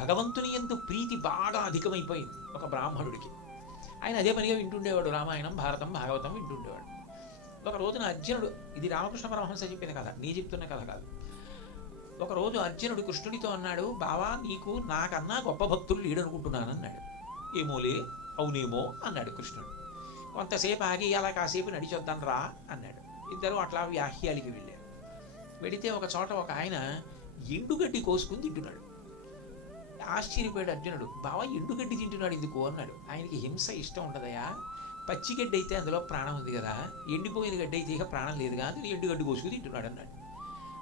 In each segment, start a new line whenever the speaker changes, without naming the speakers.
భగవంతుని ఎందు ప్రీతి బాగా అధికమైపోయింది ఒక బ్రాహ్మణుడికి. ఆయన అదే పనిగా వింటుండేవాడు రామాయణం భారతం భాగవతం వింటుండేవాడు. ఒక రోజున అర్జునుడు ఇది రామకృష్ణ పరమహంస చెప్పిన కథ నీ చెప్తున్న కథ కాదు. ఒక రోజు అర్జునుడు కృష్ణుడితో అన్నాడు బావా నీకు నాకన్నా గొప్ప భక్తులు లేడనుకుంటున్నాను అన్నాడు ఏమోలే అవునేమో అన్నాడు కృష్ణుడు. కొంతసేపు ఆగి అలా కాసేపు నడిచొద్దాం రా అన్నాడు. ఇద్దరు అట్లా వ్యాహ్యాలకి వెళ్ళారు. వెడితే ఒక చోట ఒక ఆయన ఎండుగడ్డి కోసుకుని తింటున్నాడు. ఆశ్చర్యపోయాడు అర్జునుడు. బావ ఎండుగడ్డి తింటున్నాడు ఎందుకు? అన్నాడు. ఆయనకి హింస ఇష్టం ఉండదయా? పచ్చిగడ్డి అయితే అందులో ప్రాణం ఉంది కదా. ఎండిపోయిన గడ్డి అయితే ఇక ప్రాణం లేదు కానీ ఎండుగడ్డి కోసుకు తింటున్నాడు అన్నాడు.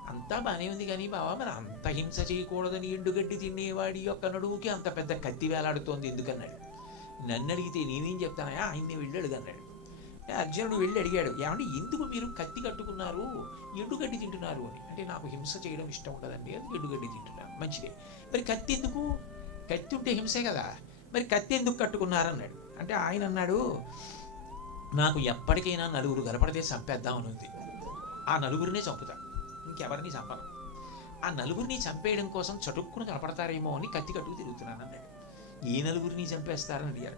అంతా బాగానే ఉంది కానీ బావా మరి అంత హింస చేయకూడదని ఎండుగడ్డి తినేవాడి యొక్క నడువుకి అంత పెద్ద కత్తి వేలాడుతోంది ఎందుకన్నాడు నన్ను అడిగితే నేనేం చెప్తానయా ఆయన్ని వెళ్ళాడు అన్నాడు. అర్జునుడు వెళ్ళి అడిగాడు ఏమంటే ఎందుకు మీరు కత్తి కట్టుకున్నారు? ఎండుగడ్డి తింటున్నారు? అని. అంటే నాకు హింస చేయడం ఇష్టం ఉండదండి అది ఎండుగడ్డి తింటున్నాను మంచిదే. మరి కత్తి ఎందుకు? కత్తి ఉంటే హింసే కదా. మరి కత్తి ఎందుకు కట్టుకున్నారన్నాడు. అంటే ఆయన అన్నాడు నాకు ఎప్పటికైనా నలుగురు కనపడితే చంపేద్దామని ఉంది. ఆ నలుగురినే చంపుతా ఇంకెవరిని చంపను. ఆ నలుగురిని చంపేయడం కోసం చటుక్కుని కనపడతారేమో అని కత్తి కట్టుకు తిరుగుతున్నాను అన్నాడు. ఏ నలుగురిని చంపేస్తారని అడిగారు.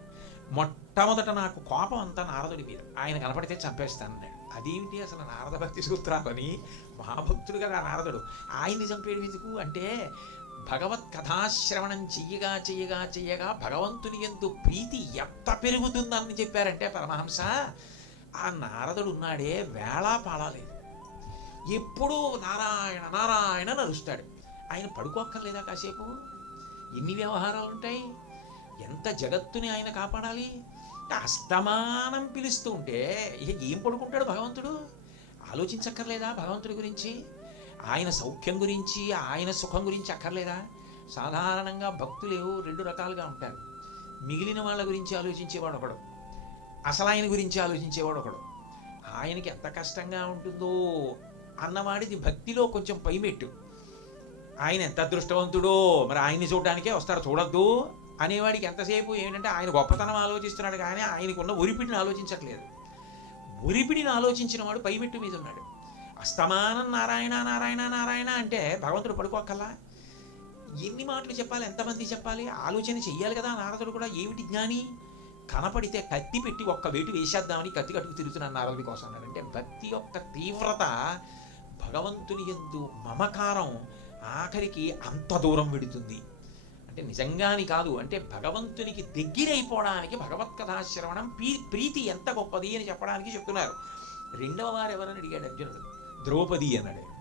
మొట్టమొదట నాకు కోపం అంతా నారదుడి మీద. ఆయన కనపడితే చంపేస్తానన్నాడు అదేమిటి అసలు నారద భక్తి సూత్రాలని? మహాభక్తుడు కదా నారదుడు. ఆయన్ని చంపేయడం ఎందుకు? అంటే భగవత్ కథాశ్రవణం చెయ్యగా చెయ్యగా చెయ్యగా భగవంతుని ఎందు ప్రీతి ఎంత పెరుగుతుందని చెప్పారంటే పరమహంస ఆ నారదుడు ఉన్నాడే వేళా పాడాలేదు ఎప్పుడూ నారాయణ నారాయణ నరుస్తాడు ఆయన పడుకోక్కర్లేదా కాసేపు? ఎన్ని వ్యవహారాలు ఉంటాయి ఎంత జగత్తుని ఆయన కాపాడాలి? అస్తమానం పిలుస్తూ ఉంటే ఇక ఏం పడుకుంటాడు భగవంతుడు? ఆలోచించక్కర్లేదా భగవంతుడి గురించి? ఆయన సౌఖ్యం గురించి ఆయన సుఖం గురించి అక్కర్లేదా? సాధారణంగా భక్తులు రెండు రకాలుగా ఉంటారు. మిగిలిన వాళ్ళ గురించి ఆలోచించేవాడు ఒకడు. అసలు ఆయన గురించి ఆలోచించేవాడు ఒకడు. ఆయనకి ఎంత కష్టంగా ఉంటుందో అన్నవాడిది భక్తిలో కొంచెం పైమెట్టు. ఆయన ఎంత అదృష్టవంతుడో మరి ఆయన్ని చూడడానికే వస్తారు చూడొద్దు. అనేవాడికి ఎంతసేపు ఏంటంటే ఆయన గొప్పతనం ఆలోచిస్తున్నాడు కానీ ఆయనకున్న ఉరిపిడిని ఆలోచించట్లేదు. ఉరిపిడిని ఆలోచించిన వాడు పైమెట్టు మీద ఉన్నాడు. అస్తమానం నారాయణ నారాయణ నారాయణ అంటే భగవంతుడు పడుకోకల్లా ఎన్ని మాటలు చెప్పాలి ఎంతమంది చెప్పాలి? ఆలోచన చెయ్యాలి కదా నారదుడు కూడా. ఏమిటి జ్ఞాని? కనపడితే కత్తి పెట్టి ఒక్క వేటు వేసేద్దామని కత్తి కట్టుకు తిరుగుతున్నాను నారదుడి కోసం అన్నాడు. అంటే భక్తి యొక్క తీవ్రత భగవంతుని ఎందు మమకారం ఆఖరికి అంత దూరం పెడుతుంది అంటే నిజంగాని కాదు. అంటే భగవంతునికి దగ్గరైపోవడానికి భగవత్ కథాశ్రవణం పీ ప్రీతి ఎంత గొప్పది అని చెప్పడానికి చెప్తున్నారు. రెండవ వారు ఎవరని అడిగాడు అర్జునుడు? ద్రౌపది అన్నాడు